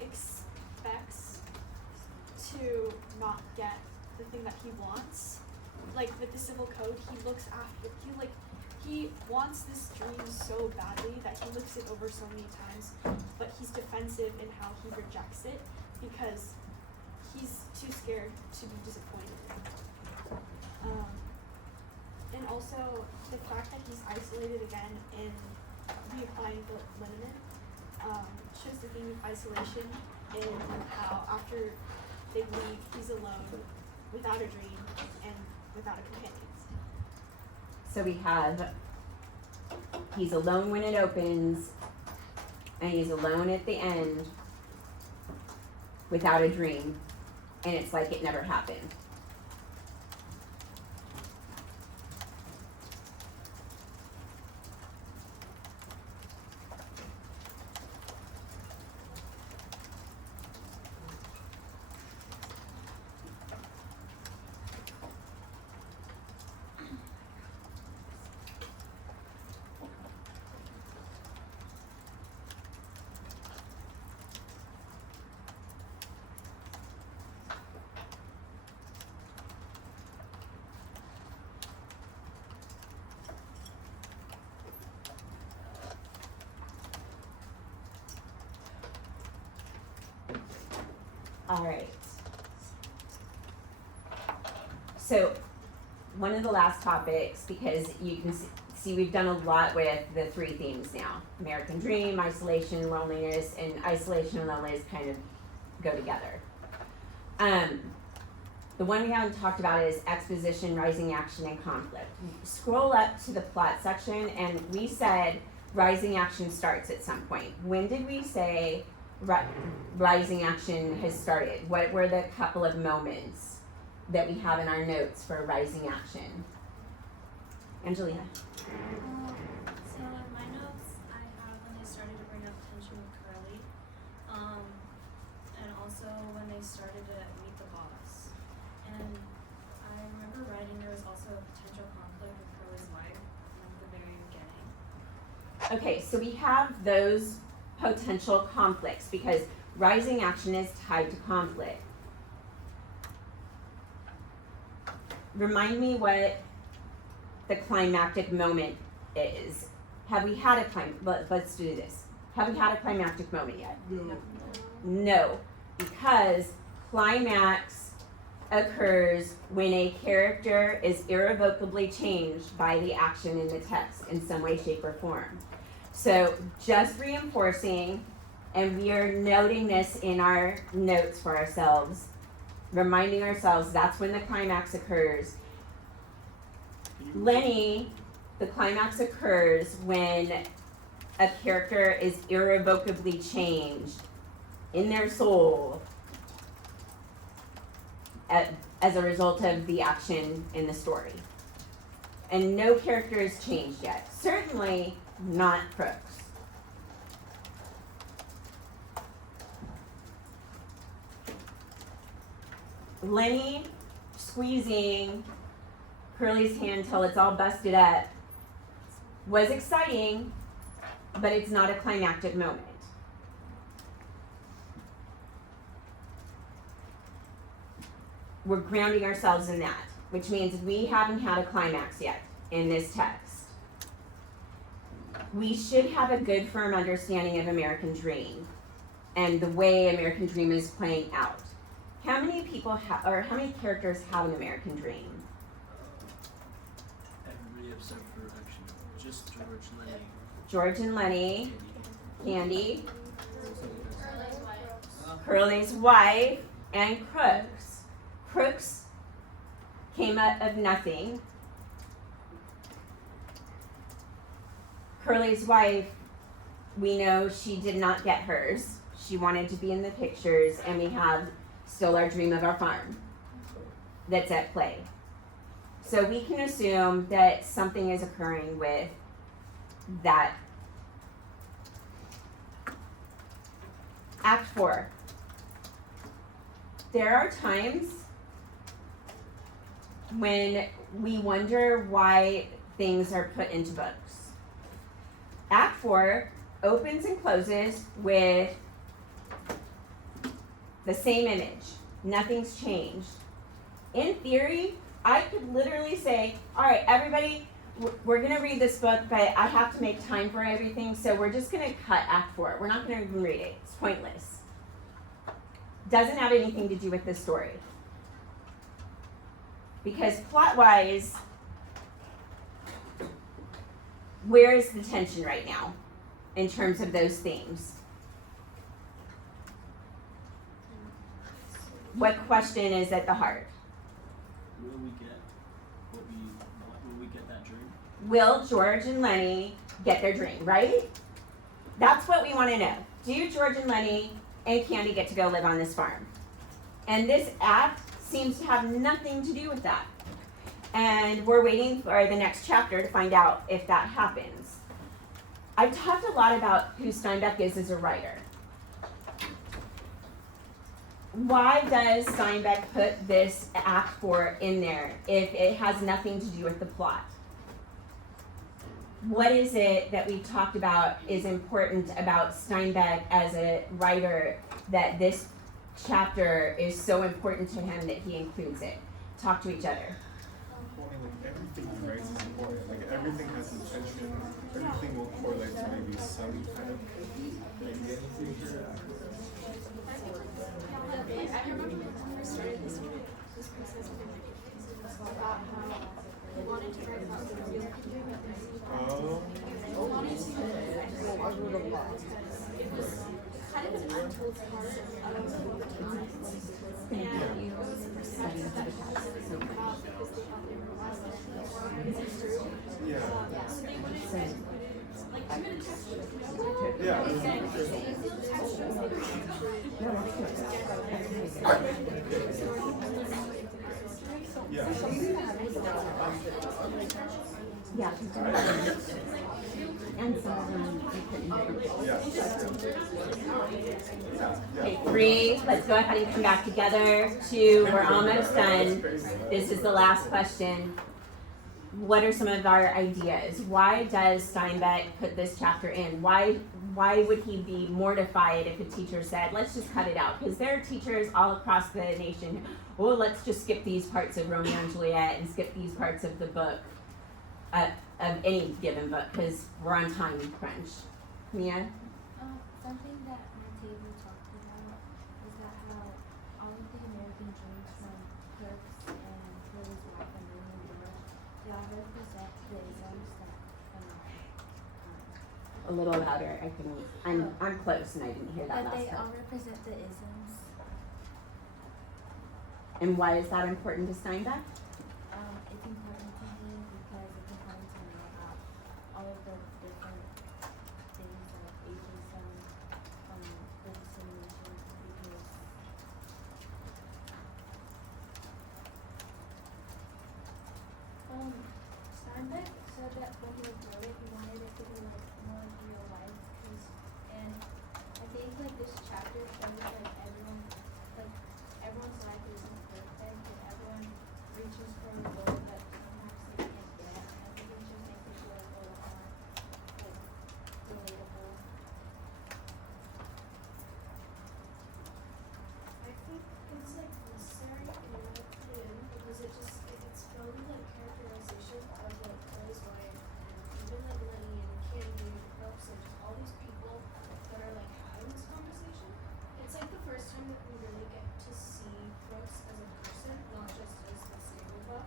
expects to not get the thing that he wants. Like with the civil code, he wants this dream so badly that he looks it over so many times, but he's defensive in how he rejects it because he's too scared to be disappointed. And also the fact that he's isolated again in reapplying the liniment shows the theme of isolation in how after they leave, he's alone without a dream and without a companion. So we have, he's alone when it opens, and he's alone at the end without a dream, and it's like it never happened. All right. So one of the last topics, because you can see we've done a lot with the three themes now: American Dream, isolation, loneliness, and isolation and loneliness kind of go together. The one we haven't talked about is exposition, rising action, and conflict. Scroll up to the plot section, and we said rising action starts at some point. When did we say rising action has started? What were the couple of moments that we have in our notes for rising action? Angelina. So in my notes, I have when they started to bring up tension with Curly, and also when they started to meet the boss. And I remember writing there was also a potential conflict with Curly's wife at the very beginning. Okay, so we have those potential conflicts because rising action is tied to conflict. Remind me what the climactic moment is. Have we had a let's do this. Have we had a climactic moment yet? No, because climax occurs when a character is irrevocably changed by the action in the text in some way, shape, or form. So just reinforcing, and we are noting this in our notes for ourselves, reminding ourselves that's when the climax occurs. Lenny, the climax occurs when a character is irrevocably changed in their soul as a result of the action in the story. And no character is changed yet. Certainly not Crooks. Lenny squeezing Curly's hand till it's all busted up was exciting, but it's not a climactic moment. We're grounding ourselves in that, which means we haven't had a climax yet in this text. We should have a good, firm understanding of American Dream and the way American Dream is playing out. How many people or how many characters have an American Dream? Everybody except for actually just George, Lenny. George and Lenny, Candy, Curly's wife, and Crooks. Crooks came out of nothing. Curly's wife, we know she did not get hers. She wanted to be in the pictures, and we have still our dream of our farm that's at play. So we can assume that something is occurring with that. Act 4. There are times when we wonder why things are put into books. Act 4 opens and closes with the same image. Nothing's changed. In theory, I could literally say, all right, everybody, we're going to read this book, but I have to make time for everything, so we're just going to cut Act 4. We're not going to even read it. It's pointless. Doesn't have anything to do with this story. Because plot-wise, where is the tension right now in terms of those themes? What question is at the heart? Will we get that dream? Will George and Lenny get their dream, right? That's what we want to know. Do George and Lenny and Candy get to go live on this farm? And this act seems to have nothing to do with that. And we're waiting for the next chapter to find out if that happens. I've talked a lot about who Steinbeck is as a writer. Why does Steinbeck put this Act 4 in there if it has nothing to do with the plot? What is it that we talked about is important about Steinbeck as a writer that this chapter is so important to him that he includes it? Talk to each other. Well, I mean, like everything he writes is important. Like everything has intention. Everything will correlate to maybe some kind of future. I remember when we started this process about how we wanted to write about the real people. We wanted to because it was kind of an untold part of the times, and it was a perspective that people didn't know about because they thought they were lost and true. So they wouldn't like even a text shows, you know? Yeah. They said text shows they weren't true. Yeah. And some of them we put in different places. Okay, 3. Let's go ahead and come back together. 2. We're almost done. This is the last question. What are some of our ideas? Why does Steinbeck put this chapter in? Why would he be mortified if a teacher said, let's just cut it out? Because there are teachers all across the nation, oh, let's just skip these parts of Romeo and Juliet and skip these parts of the book, of any given book, because we're on time crunch. Mia? Something that my table talked about is that how all of the American dreams from Kirk's and Curly's wife and William George, they all represent the isms that A little louder. I'm close and I didn't hear that but last they part. all represent the isms. And why is that important to Steinbeck? It's important to him because it's important to know about all of the different things like ageism, the discrimination, because Steinbeck said that when he wrote it, he wanted it to be like more real life, and I think like this chapter shows like everyone's life isn't perfect, and everyone reaches for a goal that sometimes they can't get. And I think it just makes it feel like a little more like relatable. I think it's like necessary and you want to put it in because it's filled with like characterization of like Curly's wife and even like Lenny and Candy and Brooks and just all these people that are like having this conversation. It's like the first time that we really get to see Brooks as a person, not just as the stable book.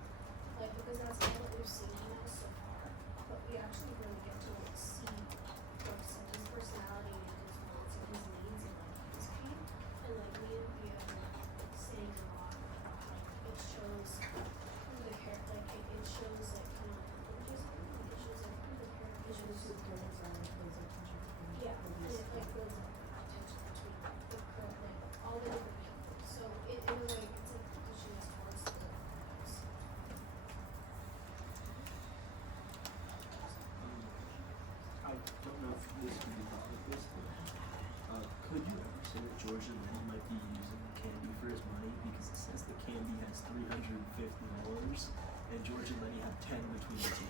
George and Lenny might be using candy for his money because it says the candy has $350 and George and Lenny have 10 between the two.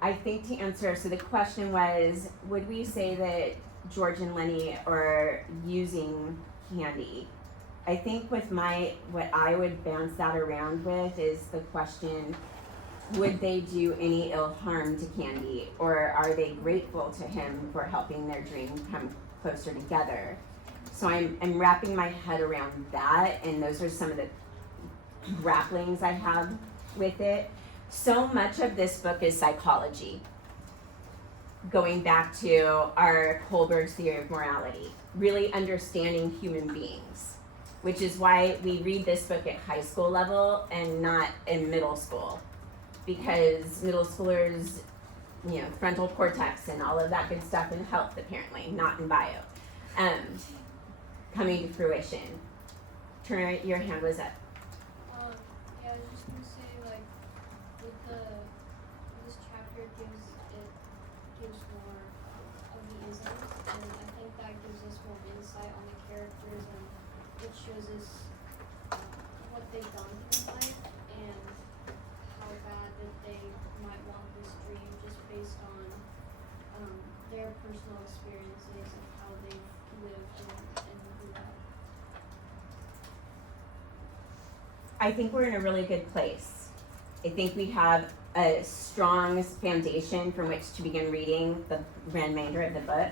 I think to answer, so the question was, would we say that George and Lenny are using candy? I think what I would bounce that around with is the question, would they do any ill harm to Candy, or are they grateful to him for helping their dream come closer together? So I'm wrapping my head around that, and those are some of the grapplings I have with it. So much of this book is psychology, going back to our Kohlberg's theory of morality, really understanding human beings, which is why we read this book at high school level and not in middle school, because middle schoolers, frontal cortex and all of that good stuff in health, apparently, not in bio, coming to fruition. Turner, your hand was up. Yeah, I was just gonna say, like, this chapter gives more of the isms, and I think that gives us more insight on the characters, and it shows us what they've done in life and how bad that they might want this dream, just based on their personal experiences and how they've lived and grew up. I think we're in a really good place. I think we have a strong foundation from which to begin reading the remainder of the book.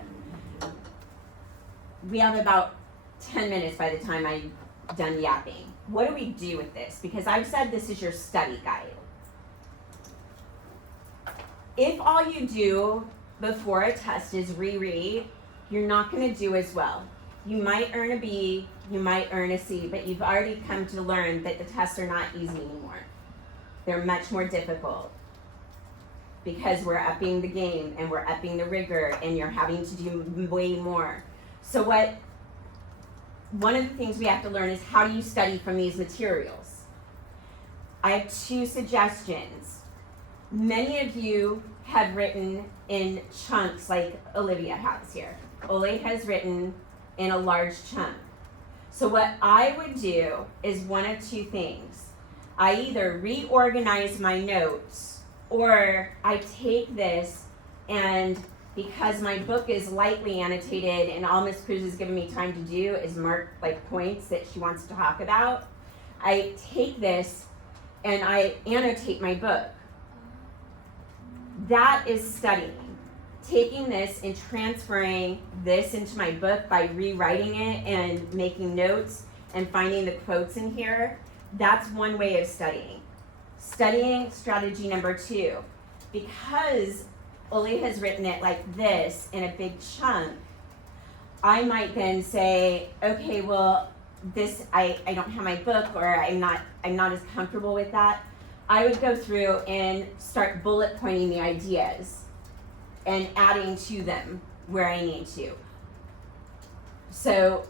We have about 10 minutes by the time I'm done yapping. What do we do with this? Because I've said this is your study guide. If all you do before a test is reread, you're not going to do as well. You might earn a B, you might earn a C, but you've already come to learn that the tests are not easy anymore. They're much more difficult because we're upping the game and we're upping the rigor and you're having to do way more. So one of the things we have to learn is, how do you study from these materials? I have 2 suggestions. Many of you have written in chunks like Olivia has here. Ole has written in a large chunk. So what I would do is one of 2 things. I either reorganize my notes, or I take this, and because my book is lightly annotated and all Miss Cruz has given me time to do is mark like points that she wants to talk about, I take this and I annotate my book. That is studying. Taking this and transferring this into my book by rewriting it and making notes and finding the quotes in here, that's one way of studying. Studying strategy number 2. Because Oli has written it like this in a big chunk, I might then say, okay, well, this, I don't have my book, or I'm not as comfortable with that. I would go through and start bullet pointing the ideas and adding to them where I need to, so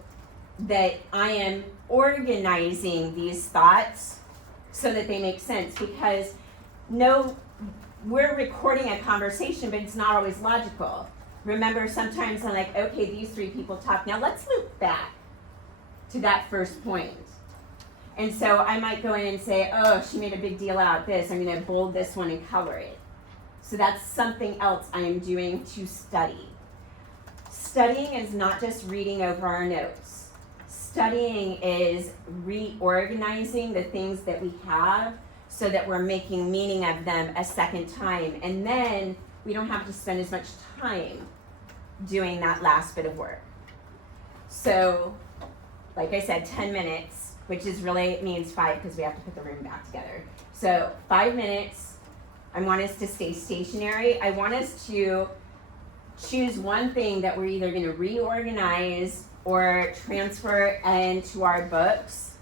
that I am organizing these thoughts so that they make sense. Because we're recording a conversation, but it's not always logical. Remember, sometimes I'm like, okay, these 3 people talk. Now let's loop back to that first point. And so I might go in and say, oh, she made a big deal out of this. I'm going to bold this one and color it. So that's something else I am doing to study. Studying is not just reading over our notes. Studying is reorganizing the things that we have so that we're making meaning of them a second time. And then we don't have to spend as much time doing that last bit of work. So, like I said, 10 minutes, which is really means 5 because we have to put the room back together. So 5 minutes. I want us to stay stationary. I want us to choose one thing that we're either going to reorganize or transfer into our books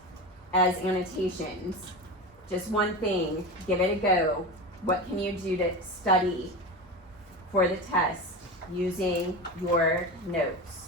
as annotations. Just one thing. Give it a go. What can you do to study for the test using your notes?